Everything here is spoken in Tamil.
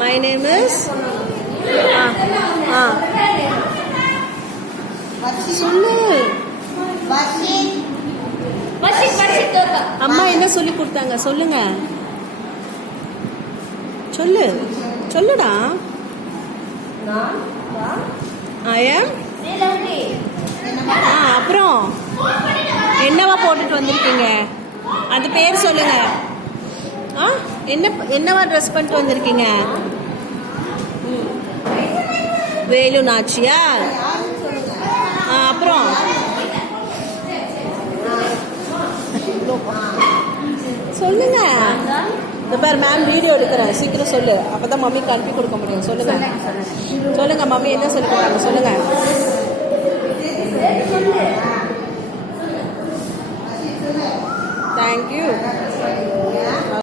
மை நேம் இஸ் சொல்லு. அம்மா என்ன சொல்லி கொடுத்தாங்க சொல்லுங்க. சொல்லு சொல்லுடா. அப்புறம் என்னவா போட்டுட்டு வந்திருக்கீங்க? அது பேர் சொல்லுங்க. என்னவா ட்ரெஸ் பண்ணிட்டு வந்திருக்கீங்க? வேலு நாச்சியார். அப்புறம் சொல்லுங்க. இந்த பேர் மேம் வீடியோ எடுக்கிறேன், சீக்கிரம் சொல்லு. அப்பதான் மம்மிக்கு அனுப்பி கொடுக்க முடியும். சொல்லுங்க சொல்லுங்க. மம்மி என்ன சொல்லி கொடுத்தாங்க சொல்லுங்க. தேங்க்யூ.